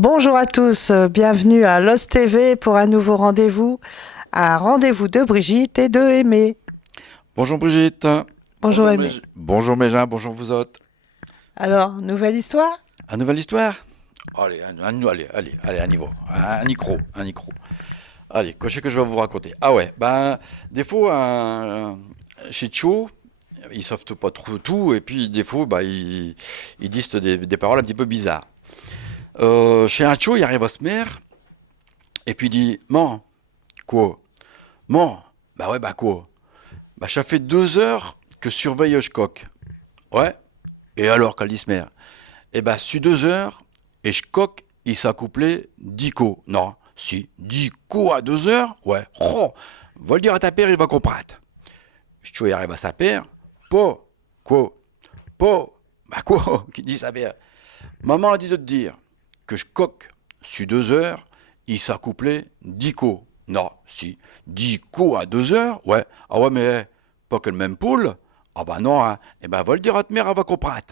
Bonjour à tous, bienvenue à Lost TV pour un nouveau rendez-vous, un rendez-vous de Brigitte et de Aimé. Bonjour Brigitte. Bonjour Aimé. Bonjour Méjean, bonjour vous autres. Alors, nouvelle histoire? Un nouvelle histoire? Allez, allez, un niveau, un micro. Allez, qu'est-ce que je vais vous raconter? Ah ouais, ben, des fois, chez Tcho, ils savent pas trop tout, et puis des fois, bah, ils disent des paroles un petit peu bizarres. Chez un Tcho, il arrive à se mère, et puis il dit, man, quoi? Man, bah ouais, bah quoi? Bah, ça fait 2 heures que surveille je coque. Ouais, et alors, Caldismer? Eh ben, sur 2 heures, et je coque, il s'est accouplé 10 co. Non, si, 10 co à 2 heures? Ouais, oh, va le dire à ta père, il va comprendre. Je tu arrive à sa père, pas, quoi, pas, bah quoi, qui dit sa père? Maman a dit de te dire que je coque sur 2 heures, il s'est accouplé 10 co. Non, si, 10 co à 2 heures? Ouais, ah ouais, mais pas que le même poule. Ah bah non, hein. Eh ben, va le dire à ta mère, elle va comprendre.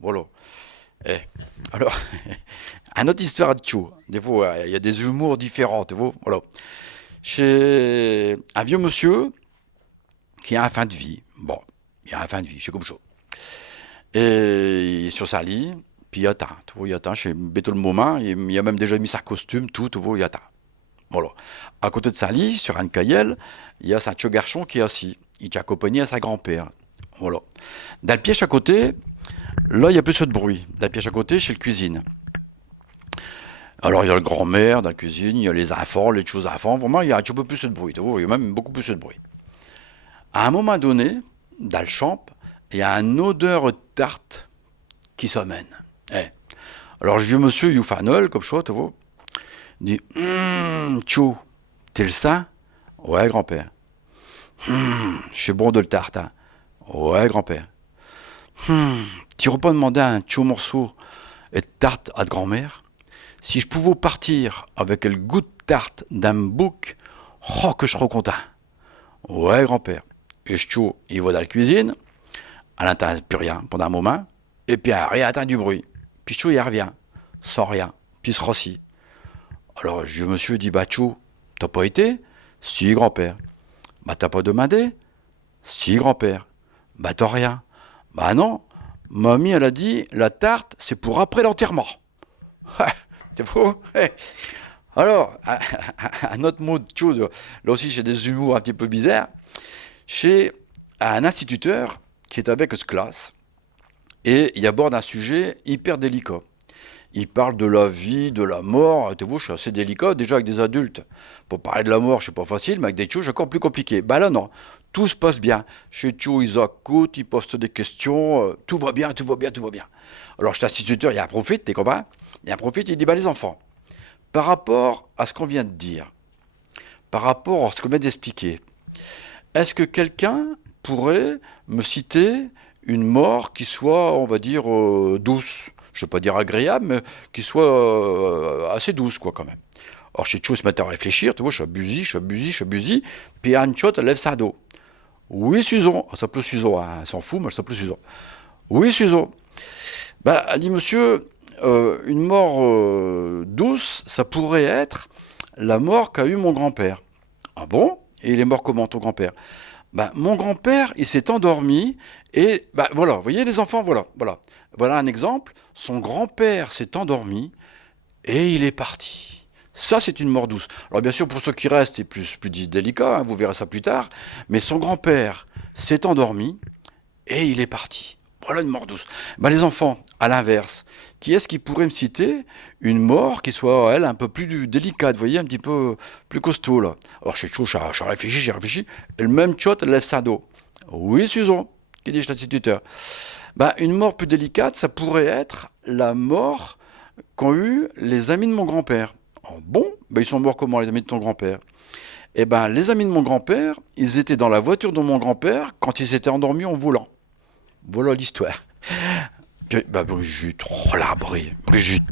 Voilà. Eh, alors, une autre histoire de Tchou. Des fois, il y a des humours différents, tu vois. Voilà. Chez un vieux monsieur qui a un fin de vie. Bon, il a un fin de vie, c'est comme ça. Et il est sur sa lit, puis il attend. Tu vois, il attend chez Béto le moment. Il a même déjà mis sa costume, tout, tu vois, il attend. Voilà. À côté de sa lit, sur un cahier, il y a sa petit garçon qui est assis. Il est accompagné à sa grand-père. Voilà. Dans le piège à côté, là, il y a plus de bruit. Dans le piège à côté, chez le cuisine. Alors, il y a le grand-mère dans la cuisine, il y a les enfants, les choses enfants. Vraiment, il y a un petit peu plus de bruit. Tu vois, il y a même beaucoup plus de bruit. À un moment donné, dans le champ, il y a une odeur de tarte qui s'amène. Eh. Alors, je dis, monsieur Youfanol, comme ça, tu vois, il dit, tchou, t'es le saint? Ouais, grand-père. Je suis bon de le tarte, hein. Ouais, grand-père. Tu irais pas demander un tchou morceau et de tarte à de grand-mère? Si je pouvais partir avec le goût de tarte d'un bouc, oh, que je serais content. Ouais, grand-père. Et je tchou, il va dans la cuisine, elle n'entend plus rien pendant un moment, et puis elle réentend du bruit. Puis tchou, il revient, sans rien, puis il se rassit. Alors, je monsieur dit, bah tchou, t'as pas été? Si, grand-père. Bah t'as pas demandé? Si, grand-père. Bah t'as rien. Bah non, mamie, elle a dit, la tarte, c'est pour après l'enterrement. C'est faux. Alors, un autre mot de chose, là aussi j'ai des humours un petit peu bizarres, chez un instituteur qui est avec cette classe et il aborde un sujet hyper délicat. Il parle de la vie, de la mort, tu vois, je suis assez délicat déjà avec des adultes. Pour parler de la mort, c'est pas facile, mais avec des choses encore plus compliquées. Ben là non, tout se passe bien. Chez Tchou, ils écoutent, ils posent des questions, tout va bien, tout va bien, tout va bien. Alors cet instituteur, il y a un profite, t'es comprends? Il y a un profite, il dit, bah les enfants, par rapport à ce qu'on vient de dire, par rapport à ce qu'on vient d'expliquer, est-ce que quelqu'un pourrait me citer une mort qui soit, on va dire, douce? Je ne vais pas dire agréable, mais qui soit assez douce, quoi, quand même. Alors, chez Chou, se mettait à réfléchir, tu vois, je suis busy, puis Anne Chot, elle lève sa dos. Oui, Susan, elle s'appelle Susan, hein, elle s'en fout, mais elle s'appelle Susan. Oui, Susan. Ben, elle dit, monsieur, une mort douce, ça pourrait être la mort qu'a eu mon grand-père. Ah bon? Et il est mort comment, ton grand-père? Ben, mon grand-père, il s'est endormi et ben, voilà, vous voyez les enfants, voilà, voilà. Voilà un exemple. Son grand-père s'est endormi et il est parti. Ça, c'est une mort douce. Alors bien sûr, pour ceux qui restent, c'est plus délicat, hein, vous verrez ça plus tard. Mais son grand-père s'est endormi et il est parti. Voilà une mort douce. Ben, les enfants, à l'inverse, qui est-ce qui pourrait me citer une mort qui soit, elle, un peu plus délicate, vous voyez, un petit peu plus costaud, là? Alors, chez Chou, j'ai réfléchi, et le même Tchot lève sa dos. Oui, Susan, qui dit l'instituteur. Ben, une mort plus délicate, ça pourrait être la mort qu'ont eu les amis de mon grand-père. Oh, bon, ben, ils sont morts comment, les amis de ton grand-père? Eh ben, les amis de mon grand-père, ils étaient dans la voiture de mon grand-père quand ils s'étaient endormis en volant. Voilà l'histoire. Bah, Brigitte, oh la Brigitte.